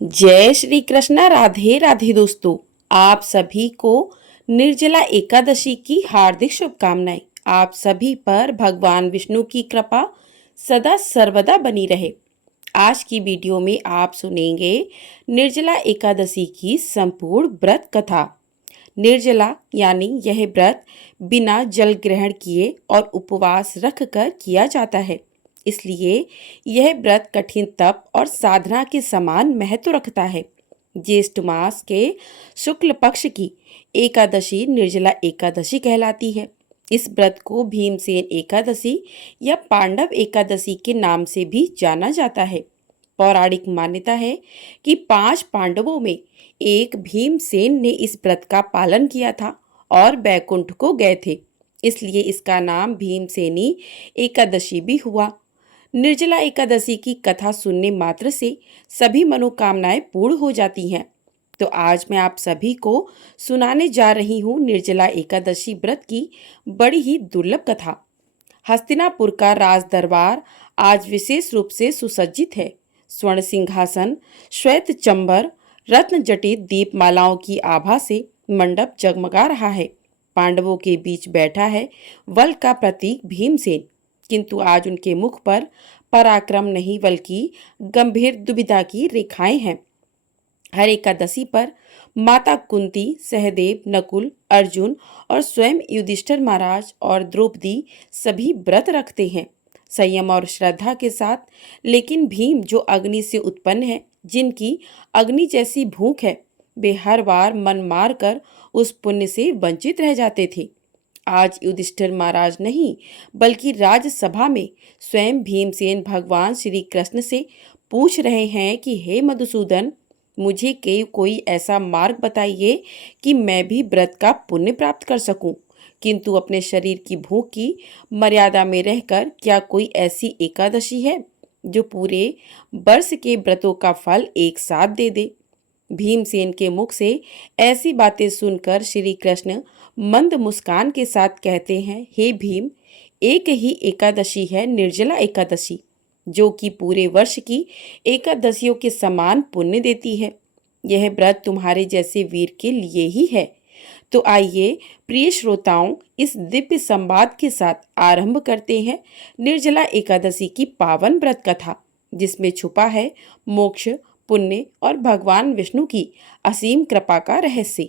जय श्री कृष्णा। राधे राधे दोस्तों, आप सभी को निर्जला एकादशी की हार्दिक शुभकामनाएं। आप सभी पर भगवान विष्णु की कृपा सदा सर्वदा बनी रहे। आज की वीडियो में आप सुनेंगे निर्जला एकादशी की संपूर्ण व्रत कथा। निर्जला यानी यह व्रत बिना जल ग्रहण किए और उपवास रखकर किया जाता है। इसलिए यह व्रत कठिन तप और साधना के समान महत्व रखता है। ज्येष्ठ मास के शुक्ल पक्ष की एकादशी निर्जला एकादशी कहलाती है। इस व्रत को भीमसेन एकादशी या पांडव एकादशी के नाम से भी जाना जाता है। पौराणिक मान्यता है कि 5 पांडवों में एक भीमसेन ने इस व्रत का पालन किया था और बैकुंठ को गए थे। इसलिए इसका नाम भीमसेनी एकादशी भी हुआ। निर्जला एकादशी की कथा सुनने मात्र से सभी मनोकामनाएं पूर्ण हो जाती हैं। तो आज मैं आप सभी को सुनाने जा रही हूँ निर्जला एकादशी व्रत की बड़ी ही दुर्लभ कथा। हस्तिनापुर का राज दरबार आज विशेष रूप से सुसज्जित है। स्वर्ण सिंहासन, श्वेत चंबर, रत्न जटित दीपमालाओं की आभा से मंडप जगमगा रहा है। पांडवों के बीच बैठा है बल का प्रतीक भीमसेन, किंतु आज उनके मुख पर पराक्रम नहीं बल्कि गंभीर दुविधा की रेखाएं हैं। हर एकादशी पर माता कुंती, सहदेव, नकुल, अर्जुन और स्वयं युधिष्ठिर महाराज और द्रौपदी सभी व्रत रखते हैं संयम और श्रद्धा के साथ। लेकिन भीम जो अग्नि से उत्पन्न है, जिनकी अग्नि जैसी भूख है, वे हर बार मन मार कर उस पुण्य से वंचित रह जाते थे। आज युधिष्ठिर महाराज नहीं बल्कि राज्यसभा में स्वयं भीमसेन भगवान श्री कृष्ण से पूछ रहे हैं कि हे मधुसूदन, मुझे कोई ऐसा मार्ग बताइए कि मैं भी व्रत का पुण्य प्राप्त कर सकूं, किंतु अपने शरीर की भूख की मर्यादा में रहकर। क्या कोई ऐसी एकादशी है जो पूरे वर्ष के व्रतों का फल एक साथ दे दे? भीमसेन के मुख से ऐसी बातें सुनकर श्री कृष्ण मंद मुस्कान के साथ कहते हैं, हे भीम, एक ही एकादशी है निर्जला एकादशी, जो कि पूरे वर्ष की एकादशियों के समान पुण्य देती है। यह व्रत तुम्हारे जैसे वीर के लिए ही है। तो आइए प्रिय श्रोताओं, इस दिव्य संवाद के साथ आरंभ करते हैं निर्जला एकादशी की पावन व्रत कथा, जिसमें छुपा है मोक्ष, पुण्य और भगवान विष्णु की असीम कृपा का रहस्य।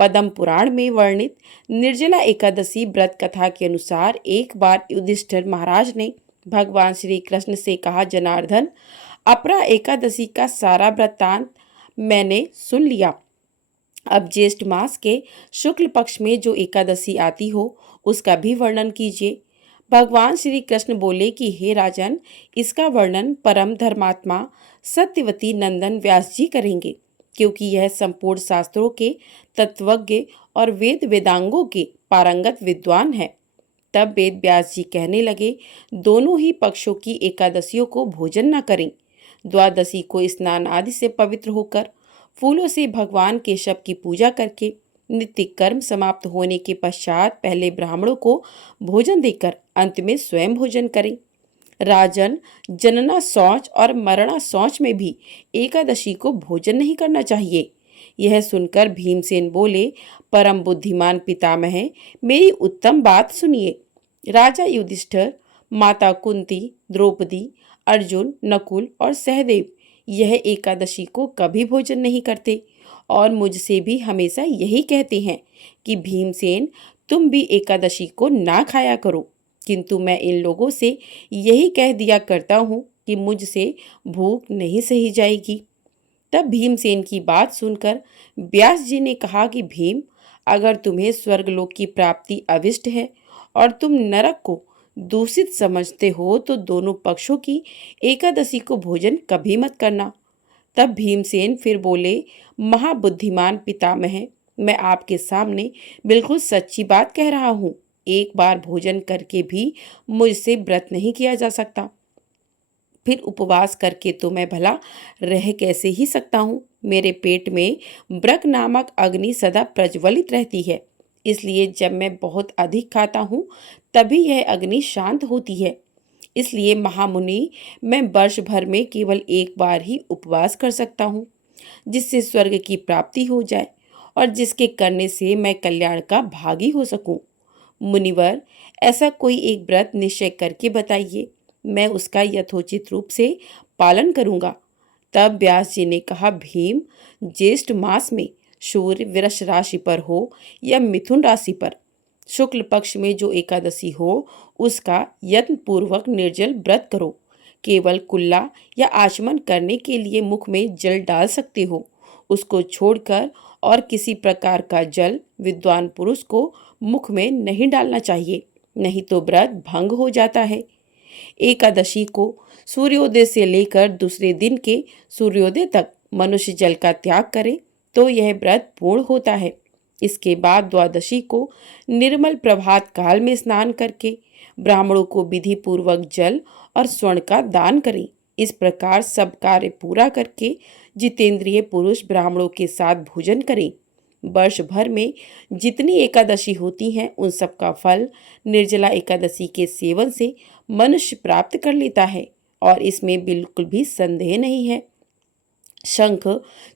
पद्म पुराण में वर्णित निर्जला एकादशी व्रत कथा के अनुसार एक बार युधिष्ठिर महाराज ने भगवान श्री कृष्ण से कहा, जनार्दन, अपरा एकादशी का सारा वृत्तांत मैंने सुन लिया। अब ज्येष्ठ मास के शुक्ल पक्ष में जो एकादशी आती हो उसका भी वर्णन कीजिए। भगवान श्री कृष्ण बोले कि हे राजन, इसका वर्णन परम धर्मात्मा सत्यवती नंदन व्यास जी करेंगे, क्योंकि यह संपूर्ण शास्त्रों के तत्वज्ञ और वेद वेदांगों के पारंगत विद्वान है। तब वेद व्यास जी कहने लगे, दोनों ही पक्षों की एकादशियों को भोजन न करें। द्वादशी को स्नान आदि से पवित्र होकर फूलों से भगवान केशव की पूजा करके नित्य कर्म समाप्त होने के पश्चात पहले ब्राह्मणों को भोजन देकर अंत में स्वयं भोजन करें। राजन, जनना शौच और मरणा शौच में भी एकादशी को भोजन नहीं करना चाहिए। यह सुनकर भीमसेन बोले, परम बुद्धिमान पितामह, मेरी उत्तम बात सुनिए। राजा युधिष्ठिर, माता कुंती, द्रौपदी, अर्जुन, नकुल और सहदेव यह एकादशी को कभी भोजन नहीं करते और मुझसे भी हमेशा यही कहते हैं कि भीमसेन, तुम भी एकादशी को ना खाया करो, किंतु मैं इन लोगों से यही कह दिया करता हूँ कि मुझसे भूख नहीं सही जाएगी। तब भीमसेन की बात सुनकर व्यास जी ने कहा कि भीम, अगर तुम्हें स्वर्गलोक की प्राप्ति अविष्ट है और तुम नरक को दूषित समझते हो तो दोनों पक्षों की एकादशी को भोजन कभी मत करना। तब भीमसेन फिर बोले, महाबुद्धिमान पितामह, मैं आपके सामने बिल्कुल सच्ची बात कह रहा हूँ। एक बार भोजन करके भी मुझसे व्रत नहीं किया जा सकता, फिर उपवास करके तो मैं भला रह कैसे ही सकता हूँ। मेरे पेट में ब्रक नामक अग्नि सदा प्रज्वलित रहती है, इसलिए जब मैं बहुत अधिक खाता हूँ तभी यह अग्नि शांत होती है। इसलिए महामुनि, मैं वर्ष भर में केवल एक बार ही उपवास कर सकता हूँ। जिससे स्वर्ग की प्राप्ति हो जाए और जिसके करने से मैं कल्याण का भागी हो सकूं। मुनिवर, ऐसा कोई एक व्रत निश्चय करके बताइए, मैं उसका यथोचित रूप से पालन करूंगा। तब व्यास जी ने कहा, भीम, ज्येष्ठ मास में सूर्य वृष राशि पर हो या मिथुन राशि पर, शुक्ल पक्ष में जो एकादशी हो उसका यत्न पूर्वक निर्जल व्रत करो। केवल कुल्ला या आचमन करने के लिए मुख में जल डाल सकते हो, उसको छोड़कर और किसी प्रकार का जल विद्वान पुरुष को मुख में नहीं डालना चाहिए, नहीं तो व्रत भंग हो जाता है। एकादशी को सूर्योदय से लेकर दूसरे दिन के सूर्योदय तक मनुष्य जल का त्याग करे तो यह व्रत पूर्ण होता है। इसके बाद द्वादशी को निर्मल प्रभात काल में स्नान करके ब्राह्मणों को विधि पूर्वक जल और स्वर्ण का दान करें। इस प्रकार सब कार्य पूरा करके जितेंद्रिय पुरुष ब्राह्मणों के साथ भोजन करें। वर्ष भर में जितनी एकादशी होती हैं उन सब का फल निर्जला एकादशी के सेवन से मनुष्य प्राप्त कर लेता है और इसमें बिल्कुल भी संदेह नहीं है। शंख,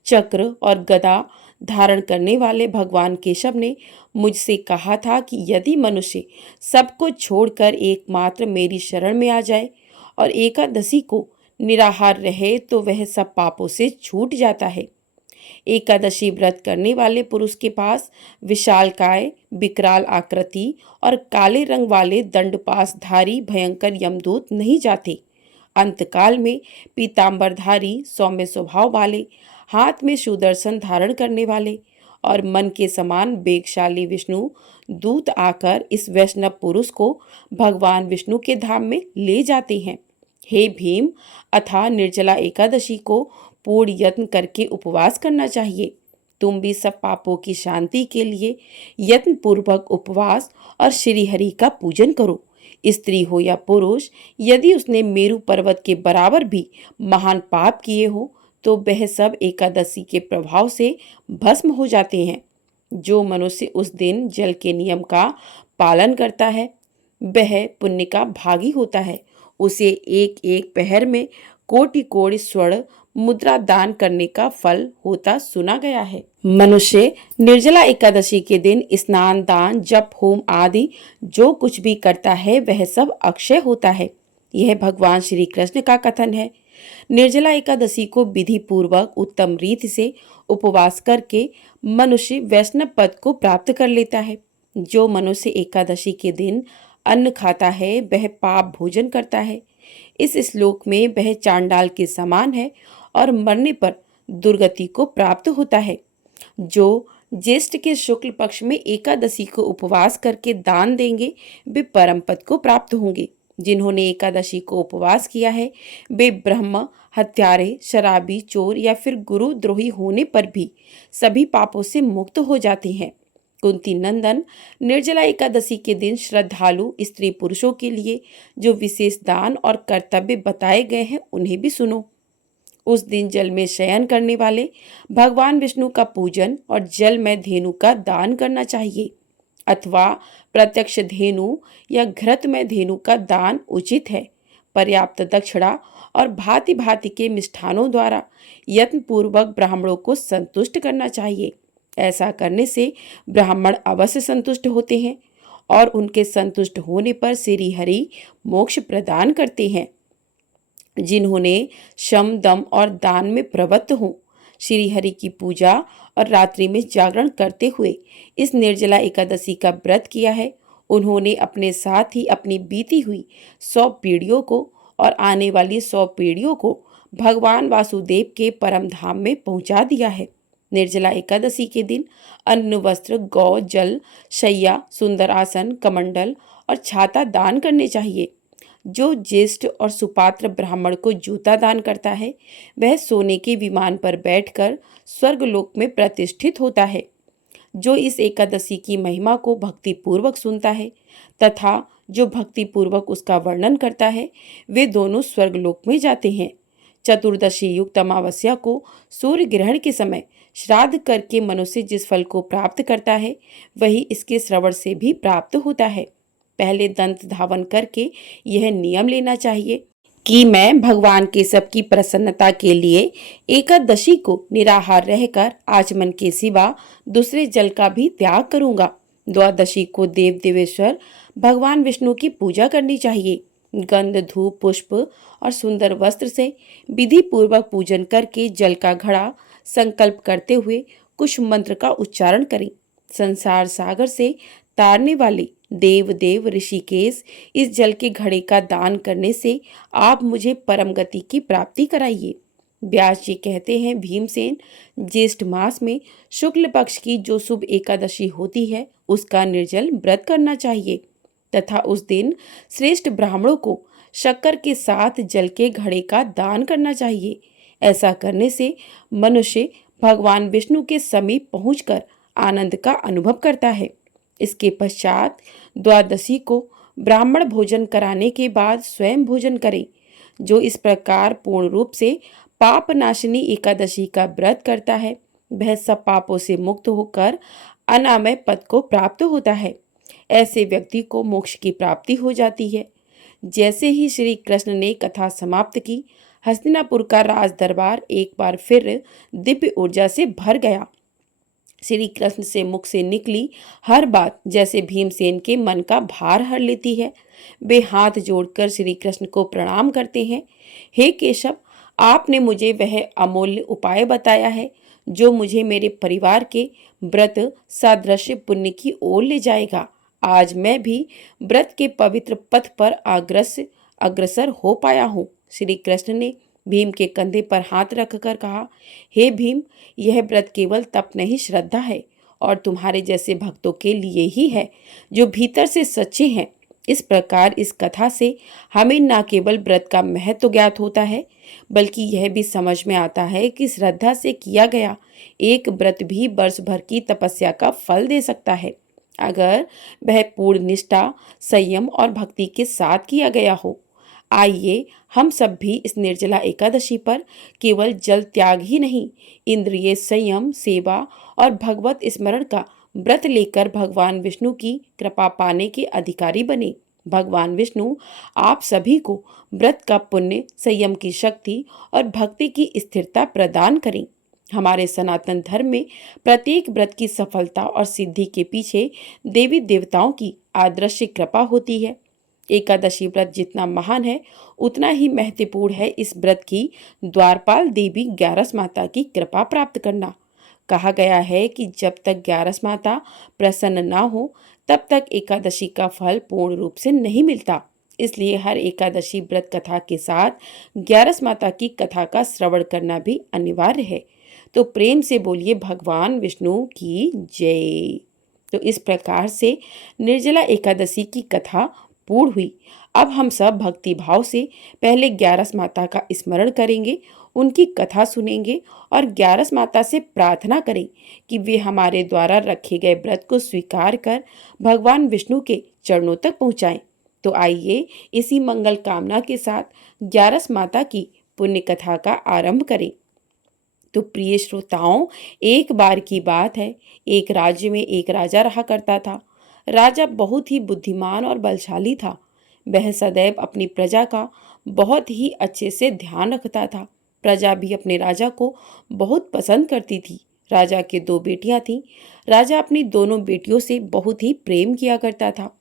चक्र और गदा धारण करने वाले भगवान केशव ने मुझसे कहा था कि यदि मनुष्य सबको छोड़कर एकमात्र मेरी शरण में आ जाए और एकादशी को निराहार रहे तो वह सब पापों से छूट जाता है। एकादशी व्रत करने वाले पुरुष के पास विशालकाय, विकराल आकृति और काले रंग वाले दंडपासधारी भयंकर यमदूत नहीं जाते। अंतकाल में पीतांबरधारी सौम्य स्वभाव वाले, हाथ में सुदर्शन धारण करने वाले और मन के समान वेगशाली विष्णु दूत आकर इस वैष्णव पुरुष को भगवान विष्णु के धाम में ले जाते हैं। हे भीम, अथा निर्जला एकादशी को पूर्ण यत्न करके उपवास करना चाहिए। तुम भी सब पापों की शांति के लिए यत्न पूर्वक उपवास और श्री हरि का पूजन करो। स्त्री हो या पुरुष, यदि उसने मेरु पर्वत के बराबर भी महान पाप किए हो तो वह सब एकादशी के प्रभाव से भस्म हो जाते हैं। जो मनुष्य उस दिन जल के नियम का पालन करता है वह पुण्य का भागी होता है। उसे एक एक पहर में कोटि कोटि स्वर्ण मुद्रा दान करने का फल होता सुना गया है। मनुष्य निर्जला एकादशी के दिन स्नान, दान, जप, होम आदि जो कुछ भी करता है वह सब अक्षय होता है। यह भगवान श्री कृष्ण का कथन है। निर्जला एकादशी को विधि पूर्वक उत्तम रीति से उपवास करके मनुष्य वैष्णव पद को प्राप्त कर लेता है। जो मनुष्य एकादशी के दिन अन्न खाता है वह पाप भोजन करता है। इस श्लोक में वह चांडाल के समान है और मरने पर दुर्गति को प्राप्त होता है। जो ज्येष्ठ के शुक्ल पक्ष में एकादशी को उपवास करके दान देंगे वे परम पद को प्राप्त होंगे। जिन्होंने एकादशी को उपवास किया है वे ब्रह्म हत्यारे, शराबी, चोर या फिर गुरु द्रोही होने पर भी सभी पापों से मुक्त हो जाते हैं। कुंती नंदन, निर्जला एकादशी के दिन श्रद्धालु स्त्री पुरुषों के लिए जो विशेष दान और कर्तव्य बताए गए हैं उन्हें भी सुनो। उस दिन जल में शयन करने वाले भगवान विष्णु का पूजन और जल में धेनु का दान करना चाहिए अथवा प्रत्यक्ष धेनु या घृत में धेनु का दान उचित है। पर्याप्त दक्षिणा और भांति भांति के मिष्ठानों द्वारा यत्न पूर्वक ब्राह्मणों को संतुष्ट करना चाहिए। ऐसा करने से ब्राह्मण अवश्य संतुष्ट होते हैं और उनके संतुष्ट होने पर श्री हरि मोक्ष प्रदान करते हैं। जिन्होंने शम, दम और दान में प्रवृत्त हों, श्री हरि की पूजा और रात्रि में जागरण करते हुए इस निर्जला एकादशी का व्रत किया है, उन्होंने अपने साथ ही अपनी बीती हुई 100 पीढ़ियों को और आने वाली 100 पीढ़ियों को भगवान वासुदेव के परम धाम में पहुंचा दिया है। निर्जला एकादशी के दिन अन्न, वस्त्र, गौ, जल, शैया, सुंदर आसन, कमंडल और छाता दान करने चाहिए। जो ज्येष्ठ और सुपात्र ब्राह्मण को जूता दान करता है वह सोने के विमान पर बैठकर स्वर्गलोक में प्रतिष्ठित होता है। जो इस एकादशी की महिमा को भक्ति पूर्वक सुनता है तथा जो भक्ति पूर्वक उसका वर्णन करता है वे दोनों स्वर्गलोक में जाते हैं। चतुर्दशी युक्त अमावस्या को सूर्य ग्रहण के समय श्राद्ध करके मनुष्य जिस फल को प्राप्त करता है वही इसके श्रवण से भी प्राप्त होता है। पहले दंत धावन करके यह नियम लेना चाहिए कि मैं भगवान के सबकी प्रसन्नता के लिए एकादशी को निराहार रहकर आचमन के सिवा दूसरे जल का भी त्याग करूंगा। द्वादशी को देव देवेश्वर भगवान विष्णु की पूजा करनी चाहिए। गंध धूप पुष्प और सुंदर वस्त्र से विधि पूर्वक पूजन करके जल का घड़ा संकल्प करते हुए कुछ मंत्र का उच्चारण करें। संसार सागर से तारने वाले देव देव ऋषिकेश, इस जल के घड़े का दान करने से आप मुझे परम गति की प्राप्ति कराइए। व्यास जी कहते हैं, भीमसेन, ज्येष्ठ मास में शुक्ल पक्ष की जो शुभ एकादशी होती है उसका निर्जल व्रत करना चाहिए तथा उस दिन श्रेष्ठ ब्राह्मणों को शक्कर के साथ जल के घड़े का दान करना चाहिए। ऐसा करने से मनुष्य भगवान विष्णु के समीप पहुंचकर आनंद का अनुभव करता है। इसके पश्चात द्वादशी को ब्राह्मण भोजन कराने के बाद स्वयं भोजन करें। जो इस प्रकार पूर्ण रूप से पाप नाशिनी एकादशी का व्रत करता है वह सब पापों से मुक्त होकर अनामय पद को प्राप्त होता है। ऐसे व्यक्ति को मोक्ष की प्राप्ति हो जाती है। जैसे ही श्री कृष्ण ने कथा समाप्त की, हस्तिनापुर का राज दरबार एक बार फिर दिव्य ऊर्जा से भर गया। श्री कृष्ण से मुख से निकली हर बात जैसे भीमसेन के मन का भार हर लेती है। वे हाथ जोड़कर श्री कृष्ण को प्रणाम करते हैं। हे केशव, आपने मुझे वह अमूल्य उपाय बताया है जो मुझे मेरे परिवार के व्रत सादृश्य पुण्य की ओर ले जाएगा। आज मैं भी व्रत के पवित्र पथ पर अग्रसर हो पाया हूँ। श्री कृष्ण ने भीम के कंधे पर हाथ रखकर कहा, हे भीम, यह व्रत केवल तप नहीं श्रद्धा है और तुम्हारे जैसे भक्तों के लिए ही है जो भीतर से सच्चे हैं। इस प्रकार इस कथा से हमें न केवल व्रत का महत्व ज्ञात होता है बल्कि यह भी समझ में आता है कि श्रद्धा से किया गया एक व्रत भी वर्ष भर की तपस्या का फल दे सकता है अगर वह पूर्ण निष्ठा, संयम और भक्ति के साथ किया गया हो। आइए हम सब भी इस निर्जला एकादशी पर केवल जल त्याग ही नहीं, इंद्रिय संयम, सेवा और भगवत स्मरण का व्रत लेकर भगवान विष्णु की कृपा पाने के अधिकारी बने। भगवान विष्णु आप सभी को व्रत का पुण्य, संयम की शक्ति और भक्ति की स्थिरता प्रदान करें। हमारे सनातन धर्म में प्रत्येक व्रत की सफलता और सिद्धि के पीछे देवी देवताओं की आदर्श कृपा होती है। एकादशी व्रत जितना महान है उतना ही महत्वपूर्ण है इस व्रत की द्वारपाल देवी ग्यारस माता की कृपा प्राप्त करना। कहा गया है कि जब तक ग्यारस माता प्रसन्न ना हो तब तक एकादशी का फल पूर्ण रूप से नहीं मिलता। इसलिए हर एकादशी व्रत कथा के साथ ग्यारस माता की कथा का श्रवण करना भी अनिवार्य है। तो प्रेम से बोलिए भगवान विष्णु की जय। तो इस प्रकार से निर्जला एकादशी की कथा पूर्ण हुई। अब हम सब भक्ति भाव से पहले ग्यारस माता का स्मरण करेंगे, उनकी कथा सुनेंगे और ग्यारस माता से प्रार्थना करें कि वे हमारे द्वारा रखे गए व्रत को स्वीकार कर भगवान विष्णु के चरणों तक पहुँचाएं। तो आइए इसी मंगल कामना के साथ ग्यारस माता की पुण्य कथा का आरंभ करें। तो प्रिय श्रोताओं, एक बार की बात है, एक राज्य में एक राजा रहा करता था। राजा बहुत ही बुद्धिमान और बलशाली था। वह सदैव अपनी प्रजा का बहुत ही अच्छे से ध्यान रखता था। प्रजा भी अपने राजा को बहुत पसंद करती थी। राजा के दो बेटियां थीं। राजा अपनी दोनों बेटियों से बहुत ही प्रेम किया करता था।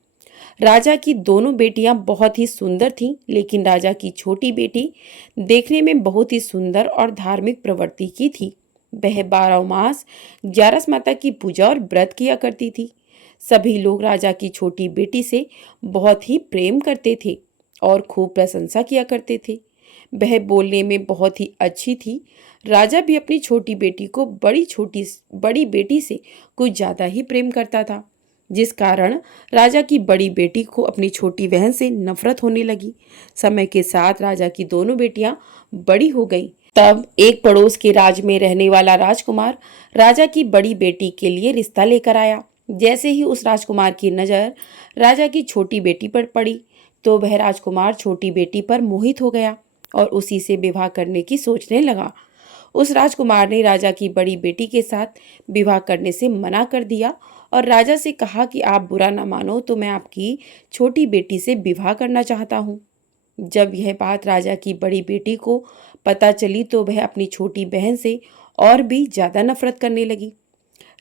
राजा की दोनों बेटियां बहुत ही सुंदर थीं, लेकिन राजा की छोटी बेटी देखने में बहुत ही सुंदर और धार्मिक प्रवृत्ति की थी। वह 12 मास ग्यारस माता की पूजा और व्रत किया करती थी। सभी लोग राजा की छोटी बेटी से बहुत ही प्रेम करते थे और खूब प्रशंसा किया करते थे। वह बोलने में बहुत ही अच्छी थी। राजा भी अपनी छोटी बेटी को बड़ी बेटी से कुछ ज्यादा ही प्रेम करता था, जिस कारण राजा की बड़ी बेटी को अपनी छोटी बहन से नफरत होने लगी। समय के साथ राजा की दोनों बेटियां बड़ी हो गईं। तब एक पड़ोस के राज्य में रहने वाला राजकुमार राजा की बड़ी बेटी के लिए रिश्ता लेकर आया। जैसे ही उस राजकुमार की नजर राजा की छोटी बेटी पर पड़ी तो वह राजकुमार छोटी बेटी पर मोहित हो गया और उसी से विवाह करने की सोचने लगा। उस राजकुमार ने राजा की बड़ी बेटी के साथ विवाह करने से मना कर दिया और राजा से कहा कि आप बुरा न मानो तो मैं आपकी छोटी बेटी से विवाह करना चाहता हूँ। जब यह बात राजा की बड़ी बेटी को पता चली तो वह अपनी छोटी बहन से और भी ज्यादा नफरत करने लगी।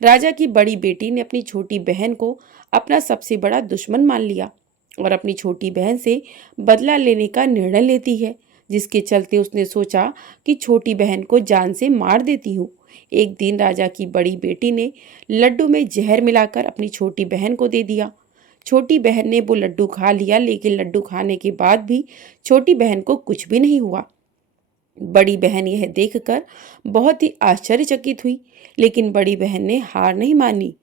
राजा की बड़ी बेटी ने अपनी छोटी बहन को अपना सबसे बड़ा दुश्मन मान लिया और अपनी छोटी बहन से बदला लेने का निर्णय लेती है, जिसके चलते उसने सोचा कि छोटी बहन को जान से मार देती हूँ। एक दिन राजा की बड़ी बेटी ने लड्डू में जहर मिलाकर अपनी छोटी बहन को दे दिया। छोटी बहन ने वो लड्डू खा लिया, लेकिन लड्डू खाने के बाद भी छोटी बहन को कुछ भी नहीं हुआ। बड़ी बहन यह देखकर बहुत ही आश्चर्यचकित हुई, लेकिन बड़ी बहन ने हार नहीं मानी।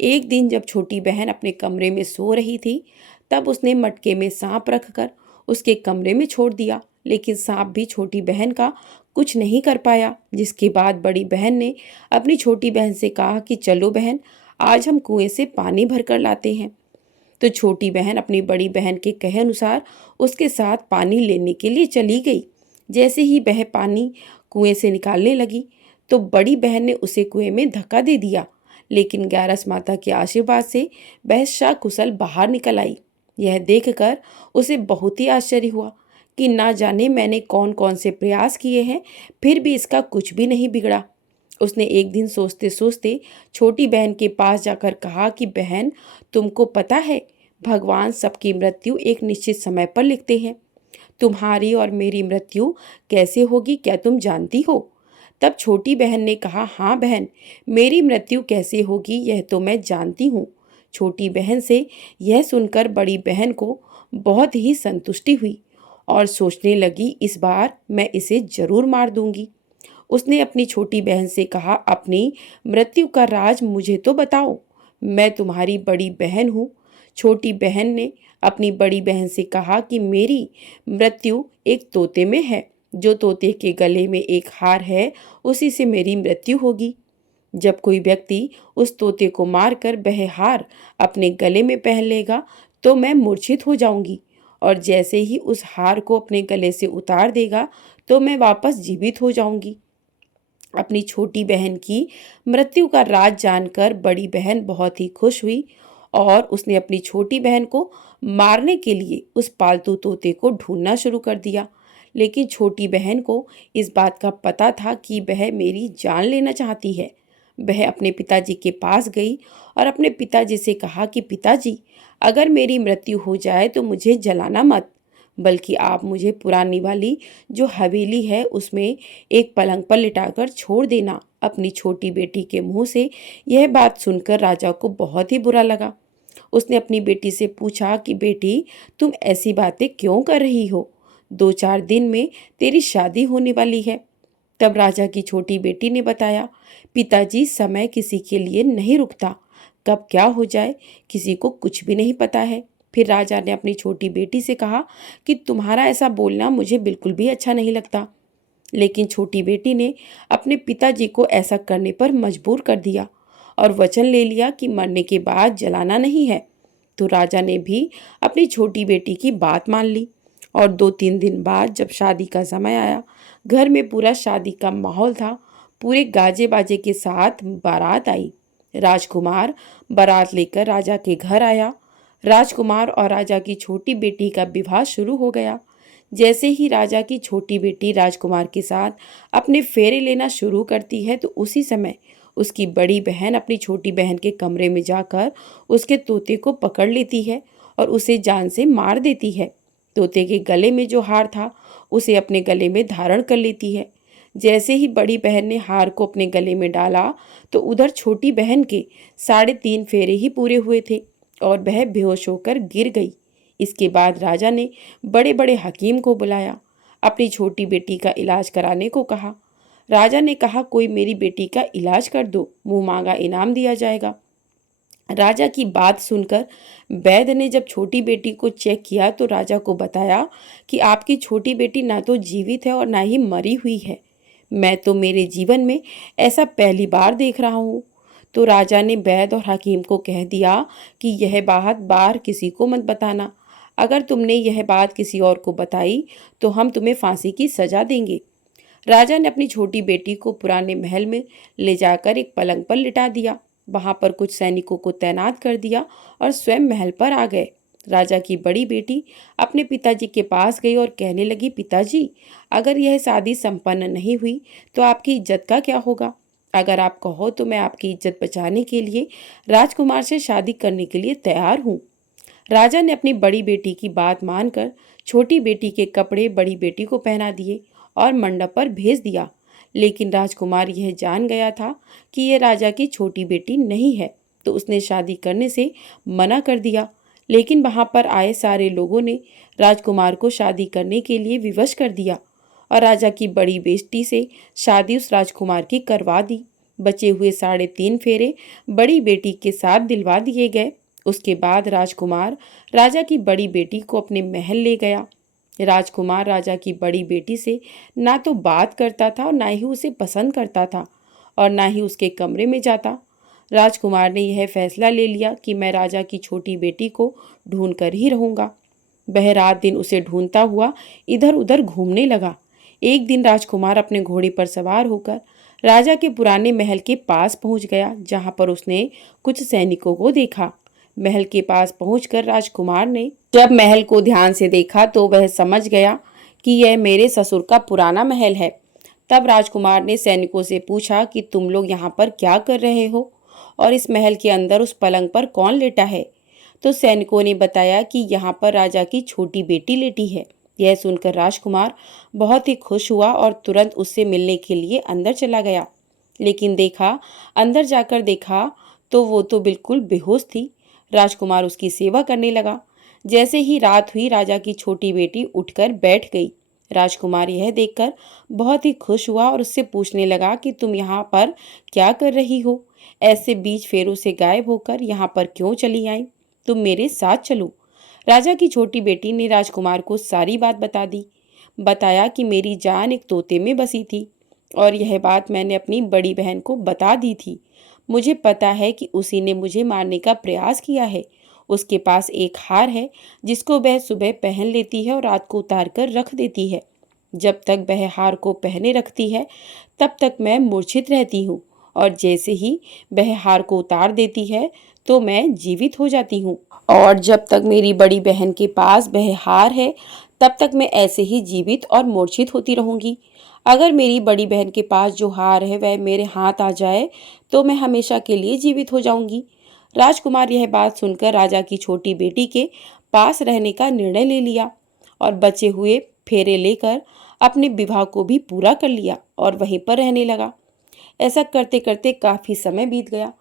एक दिन जब छोटी बहन अपने कमरे में सो रही थी, तब उसने मटके में सांप रखकर उसके कमरे में छोड़ दिया, लेकिन सांप भी छोटी बहन का कुछ नहीं कर पाया। जिसके बाद बड़ी बहन ने अपनी छोटी बहन से कहा कि चलो बहन, आज हम कुएं से पानी भरकर लाते हैं। तो छोटी बहन अपनी बड़ी बहन के कहे अनुसार उसके साथ पानी लेने के लिए चली गई। जैसे ही वह पानी कुएं से निकालने लगी तो बड़ी बहन ने उसे कुएं में धक्का दे दिया, लेकिन ग्यारस माता के आशीर्वाद से वह सकुशल बाहर निकल आई। यह देखकर उसे बहुत ही आश्चर्य हुआ कि ना जाने मैंने कौन कौन से प्रयास किए हैं, फिर भी इसका कुछ भी नहीं बिगड़ा। उसने एक दिन सोचते सोचते छोटी बहन के पास जाकर कहा कि बहन, तुमको पता है, भगवान सबकी मृत्यु एक निश्चित समय पर लिखते हैं। तुम्हारी और मेरी मृत्यु कैसे होगी, क्या तुम जानती हो? तब छोटी बहन ने कहा, हाँ बहन, मेरी मृत्यु कैसे होगी यह तो मैं जानती हूँ। छोटी बहन से यह सुनकर बड़ी बहन को बहुत ही संतुष्टि हुई और सोचने लगी, इस बार मैं इसे जरूर मार दूंगी। उसने अपनी छोटी बहन से कहा, अपनी मृत्यु का राज मुझे तो बताओ, मैं तुम्हारी बड़ी बहन हूँ। छोटी बहन ने अपनी बड़ी बहन से कहा कि मेरी मृत्यु एक तोते में है। जो तोते के गले में एक हार है, उसी से मेरी मृत्यु होगी। जब कोई व्यक्ति उस तोते को मारकर वह हार अपने गले में पहन लेगा तो मैं मूर्छित हो जाऊंगी, और जैसे ही उस हार को अपने गले से उतार देगा तो मैं वापस जीवित हो जाऊंगी। अपनी छोटी बहन की मृत्यु का राज जानकर बड़ी बहन बहुत ही खुश हुई और उसने अपनी छोटी बहन को मारने के लिए उस पालतू तोते को ढूंढना शुरू कर दिया। लेकिन छोटी बहन को इस बात का पता था कि वह मेरी जान लेना चाहती है। वह अपने पिताजी के पास गई और अपने पिताजी से कहा कि पिताजी, अगर मेरी मृत्यु हो जाए तो मुझे जलाना मत, बल्कि आप मुझे पुरानी वाली जो हवेली है उसमें एक पलंग पर लिटाकर छोड़ देना। अपनी छोटी बेटी के मुंह से यह बात सुनकर राजा को बहुत ही बुरा लगा। उसने अपनी बेटी से पूछा कि बेटी, तुम ऐसी बातें क्यों कर रही हो? 2-4 दिन में तेरी शादी होने वाली है। तब राजा की छोटी बेटी ने बताया, पिताजी, समय किसी के लिए नहीं रुकता, कब क्या हो जाए किसी को कुछ भी नहीं पता है। फिर राजा ने अपनी छोटी बेटी से कहा कि तुम्हारा ऐसा बोलना मुझे बिल्कुल भी अच्छा नहीं लगता। लेकिन छोटी बेटी ने अपने पिताजी को ऐसा करने पर मजबूर कर दिया और वचन ले लिया कि मरने के बाद जलाना नहीं है। तो राजा ने भी अपनी छोटी बेटी की बात मान ली और 2-3 दिन बाद जब शादी का समय आया, घर में पूरा शादी का माहौल था। पूरे गाजे बाजे के साथ बारात आई। राजकुमार बारात लेकर राजा के घर आया। राजकुमार और राजा की छोटी बेटी का विवाह शुरू हो गया। जैसे ही राजा की छोटी बेटी राजकुमार के साथ अपने फेरे लेना शुरू करती है तो उसी समय उसकी बड़ी बहन अपनी छोटी बहन के कमरे में जाकर उसके तोते को पकड़ लेती है और उसे जान से मार देती है। तोते के गले में जो हार था उसे अपने गले में धारण कर लेती है। जैसे ही बड़ी बहन ने हार को अपने गले में डाला तो उधर छोटी बहन के 3.5 फेरे ही पूरे हुए थे और वह बेहोश होकर गिर गई। इसके बाद राजा ने बड़े बड़े हकीम को बुलाया, अपनी छोटी बेटी का इलाज कराने को कहा। राजा ने कहा, कोई मेरी बेटी का इलाज कर दो, मुंह मांगा इनाम दिया जाएगा। राजा की बात सुनकर वैद्य ने जब छोटी बेटी को चेक किया तो राजा को बताया कि आपकी छोटी बेटी ना तो जीवित है और ना ही मरी हुई है। मैं तो मेरे जीवन में ऐसा पहली बार देख रहा हूँ। तो राजा ने वैद्य और हकीम को कह दिया कि यह बात बाहर किसी को मत बताना। अगर तुमने यह बात किसी और को बताई तो हम तुम्हें फांसी की सजा देंगे। राजा ने अपनी छोटी बेटी को पुराने महल में ले जाकर एक पलंग पर लिटा दिया। वहां पर कुछ सैनिकों को तैनात कर दिया और स्वयं महल पर आ गए। राजा की बड़ी बेटी अपने पिताजी के पास गई और कहने लगी, पिताजी, अगर यह शादी संपन्न नहीं हुई तो आपकी इज्जत का क्या होगा? अगर आप कहो तो मैं आपकी इज्जत बचाने के लिए राजकुमार से शादी करने के लिए तैयार हूँ। राजा ने अपनी बड़ी बेटी की बात मानकर छोटी बेटी के कपड़े बड़ी बेटी को पहना दिए और मंडप पर भेज दिया। लेकिन राजकुमार यह जान गया था कि यह राजा की छोटी बेटी नहीं है, तो उसने शादी करने से मना कर दिया। लेकिन वहां पर आए सारे लोगों ने राजकुमार को शादी करने के लिए विवश कर दिया और राजा की बड़ी बेटी से शादी उस राजकुमार की करवा दी। बचे हुए 3.5 फेरे बड़ी बेटी के साथ दिलवा दिए गए। उसके बाद राजकुमार राजा की बड़ी बेटी को अपने महल ले गया। राजकुमार राजा की बड़ी बेटी से ना तो बात करता था और ना ही उसे पसंद करता था और ना ही उसके कमरे में जाता। राजकुमार ने यह फैसला ले लिया कि मैं राजा की छोटी बेटी को ढूंढ कर ही रहूंगा। वह रात दिन उसे ढूंढता हुआ इधर उधर घूमने लगा। एक दिन राजकुमार अपने घोड़े पर सवार होकर राजा के पुराने महल के पास पहुंच गया, जहां पर उसने कुछ सैनिकों को देखा। महल के पास पहुंचकर राजकुमार ने जब महल को ध्यान से देखा तो वह समझ गया कि यह मेरे ससुर का पुराना महल है। तब राजकुमार ने सैनिकों से पूछा कि तुम लोग यहाँ पर क्या कर रहे हो और इस महल के अंदर उस पलंग पर कौन लेटा है? तो सैनिकों ने बताया कि यहाँ पर राजा की छोटी बेटी लेटी है। यह सुनकर राजकुमार बहुत ही खुश हुआ और तुरंत उससे मिलने के लिए अंदर चला गया। लेकिन अंदर जाकर देखा तो वो तो बिल्कुल बेहोश थी। राजकुमार उसकी सेवा करने लगा। जैसे ही रात हुई राजा की छोटी बेटी उठकर बैठ गई। राजकुमार यह देखकर बहुत ही खुश हुआ और उससे पूछने लगा कि तुम यहाँ पर क्या कर रही हो? ऐसे बीच फेरों से गायब होकर यहाँ पर क्यों चली आई? तुम मेरे साथ चलो। राजा की छोटी बेटी ने राजकुमार को सारी बात बता दी। बताया कि मेरी जान एक तोते में बसी थी और यह बात मैंने अपनी बड़ी बहन को बता दी थी। मुझे पता है कि उसी ने मुझे मारने का प्रयास किया है। उसके पास एक हार है जिसको वह सुबह पहन लेती है और रात को उतार कर रख देती है। जब तक वह हार को पहने रखती है तब तक मैं मूर्छित रहती हूँ और जैसे ही वह हार को उतार देती है तो मैं जीवित हो जाती हूँ। और जब तक मेरी बड़ी बहन के पास वह हार है तब तक मैं ऐसे ही जीवित और मूर्छित होती रहूंगी। अगर मेरी बड़ी बहन के पास जो हार है वह मेरे हाथ आ जाए तो मैं हमेशा के लिए जीवित हो जाऊंगी। राजकुमार यह बात सुनकर राजा की छोटी बेटी के पास रहने का निर्णय ले लिया और बचे हुए फेरे लेकर अपने विवाह को भी पूरा कर लिया और वहीं पर रहने लगा। ऐसा करते करते काफी समय बीत गया।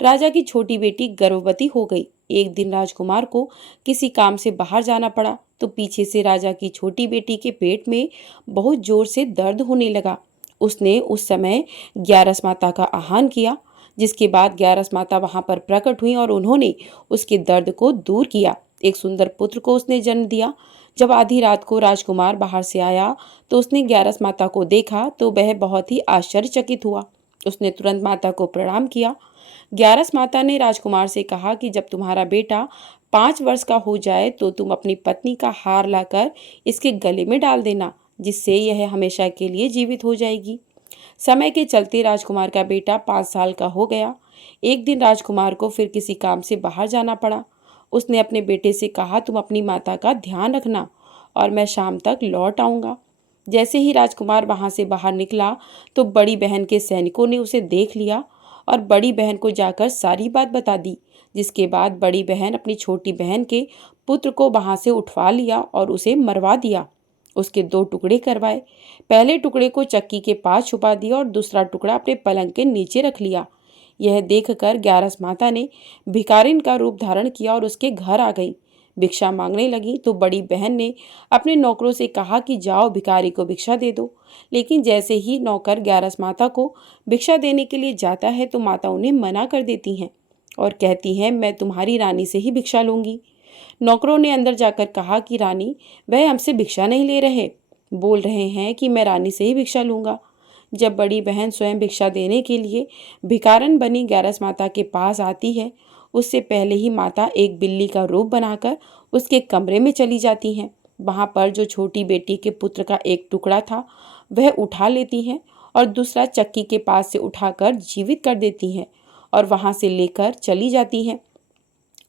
राजा की छोटी बेटी गर्भवती हो गई। एक दिन राजकुमार को किसी काम से बाहर जाना पड़ा तो पीछे से राजा की छोटी बेटी के पेट में बहुत जोर से दर्द होने लगा। उसने उस समय ग्यारस माता का आह्वान किया, जिसके बाद ग्यारस माता वहां पर प्रकट हुई और उन्होंने उसके दर्द को दूर किया। एक सुंदर पुत्र को उसने जन्म दिया। जब आधी रात को राजकुमार बाहर से आया तो उसने ग्यारस माता को देखा तो वह बहुत ही आश्चर्यचकित हुआ। उसने तुरंत माता को प्रणाम किया। ग्यारस माता ने राजकुमार से कहा कि जब तुम्हारा बेटा 5 वर्ष का हो जाए तो तुम अपनी पत्नी का हार लाकर इसके गले में डाल देना, जिससे यह हमेशा के लिए जीवित हो जाएगी। समय के चलते राजकुमार का बेटा 5 साल का हो गया। एक दिन राजकुमार को फिर किसी काम से बाहर जाना पड़ा। उसने अपने बेटे से कहा, तुम अपनी माता का ध्यान रखना और मैं शाम तक लौट आऊँगा। जैसे ही राजकुमार वहां से बाहर निकला तो बड़ी बहन के सैनिकों ने उसे देख लिया और बड़ी बहन को जाकर सारी बात बता दी, जिसके बाद बड़ी बहन अपनी छोटी बहन के पुत्र को वहां से उठवा लिया और उसे मरवा दिया। उसके 2 टुकड़े करवाए। पहले टुकड़े को चक्की के पास छुपा दिया और दूसरा टुकड़ा अपने पलंग के नीचे रख लिया। यह देखकर ग्यारस माता ने भिखारिन का रूप धारण किया और उसके घर आ गई। भिक्षा मांगने लगी तो बड़ी बहन ने अपने नौकरों से कहा कि जाओ भिखारी को भिक्षा दे दो। लेकिन जैसे ही नौकर ग्यारस माता को भिक्षा देने के लिए जाता है तो माता उन्हें मना कर देती हैं और कहती हैं, मैं तुम्हारी रानी से ही भिक्षा लूंगी। नौकरों ने अंदर जाकर कहा कि रानी, वह हमसे भिक्षा नहीं ले रहे, बोल रहे हैं कि मैं रानी से ही भिक्षा लूंगा। जब बड़ी बहन स्वयं भिक्षा देने के लिए भिखारन बनी ग्यारस माता के पास आती है, उससे पहले ही माता एक बिल्ली का रूप बनाकर उसके कमरे में चली जाती हैं। वहां पर जो छोटी बेटी के पुत्र का एक टुकड़ा था वह उठा लेती हैं और दूसरा चक्की के पास से उठाकर जीवित कर देती हैं और वहां से लेकर चली जाती हैं।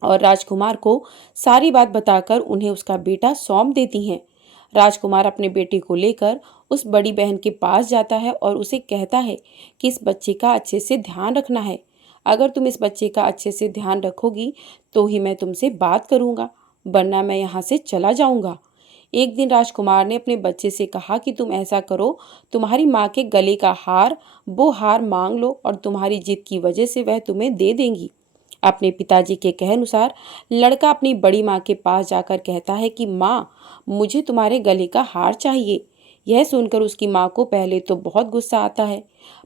और राजकुमार को सारी बात बताकर उन्हें उसका बेटा सौंप देती हैं। राजकुमार अपने बेटे को लेकर उस बड़ी बहन के पास जाता है और उसे कहता है कि इस बच्चे का अच्छे से ध्यान रखना है। अगर तुम इस बच्चे का अच्छे से ध्यान रखोगी तो ही मैं तुमसे बात करूँगा, वरना मैं यहाँ से चला जाऊँगा। एक दिन राजकुमार ने अपने बच्चे से कहा कि तुम ऐसा करो, तुम्हारी माँ के गले का हार, वो हार मांग लो और तुम्हारी जिद की वजह से वह तुम्हें दे देंगी। अपने पिताजी के कहे अनुसार लड़का अपनी बड़ी माँ के पास जाकर कहता है कि माँ, मुझे तुम्हारे गले का हार चाहिए। यह सुनकर उसकी माँ को पहले तो बहुत गुस्सा आता है,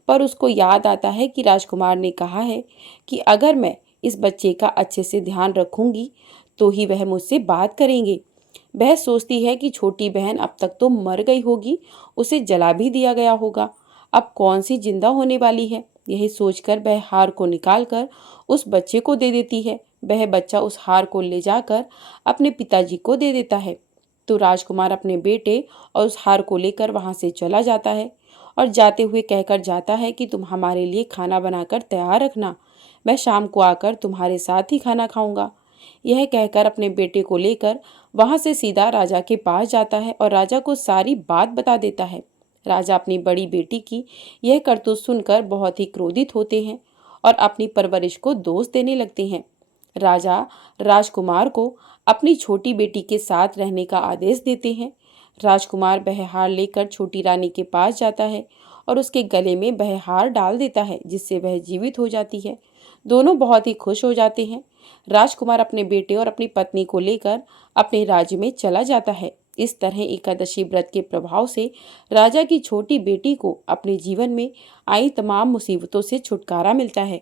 पर उसको याद आता है कि राजकुमार ने कहा है कि अगर मैं इस बच्चे का अच्छे से ध्यान रखूंगी तो ही वह मुझसे बात करेंगे। वह सोचती है कि छोटी बहन अब तक तो मर गई होगी, उसे जला भी दिया गया होगा, अब कौन सी जिंदा होने वाली है। यही सोचकर वह हार को निकालकर उस बच्चे को दे देती है। वह बच्चा उस हार को ले जाकर अपने पिताजी को दे देता है। तो राजकुमार अपने बेटे और उस हार को लेकर वहां से चला जाता है और जाते हुए कहकर जाता है कि तुम हमारे लिए खाना बनाकर तैयार रखना, मैं शाम को आकर तुम्हारे साथ ही खाना खाऊंगा। यह कहकर अपने बेटे को लेकर वहां से सीधा राजा के पास जाता है और राजा को सारी बात बता देता है। राजा अपनी बड़ी बेटी की यह करतूत सुनकर बहुत ही क्रोधित होते हैं और अपनी परवरिश को दोष देने लगते हैं। राजा राजकुमार को अपनी छोटी बेटी के साथ रहने का आदेश देते हैं। राजकुमार वह हार लेकर छोटी रानी के पास जाता है और उसके गले में वह हार डाल देता है, जिससे वह जीवित हो जाती है। दोनों बहुत ही खुश हो जाते हैं। राजकुमार अपने बेटे और अपनी पत्नी को लेकर अपने राज्य में चला जाता है। इस तरह एकादशी व्रत के प्रभाव से राजा की छोटी बेटी को अपने जीवन में आई तमाम मुसीबतों से छुटकारा मिलता है।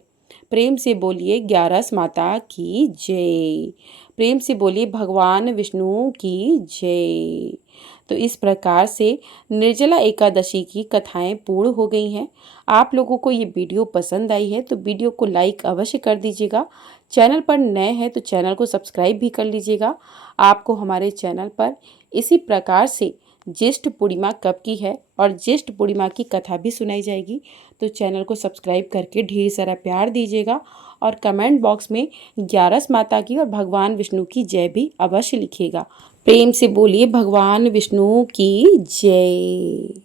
प्रेम से बोलिए ग्यारस माता की जय। प्रेम से बोलिए भगवान विष्णु की जय। तो इस प्रकार से निर्जला एकादशी की कथाएं पूर्ण हो गई हैं। आप लोगों को ये वीडियो पसंद आई है तो वीडियो को लाइक अवश्य कर दीजिएगा। चैनल पर नए हैं तो चैनल को सब्सक्राइब भी कर लीजिएगा। आपको हमारे चैनल पर इसी प्रकार से ज्येष्ठ पूर्णिमा कब की है और ज्येष्ठ पूर्णिमा की कथा भी सुनाई जाएगी, तो चैनल को सब्सक्राइब करके ढेर सारा प्यार दीजिएगा और कमेंट बॉक्स में ग्यारस माता की और भगवान विष्णु की जय भी अवश्य लिखिएगा। प्रेम से बोलिए भगवान विष्णु की जय।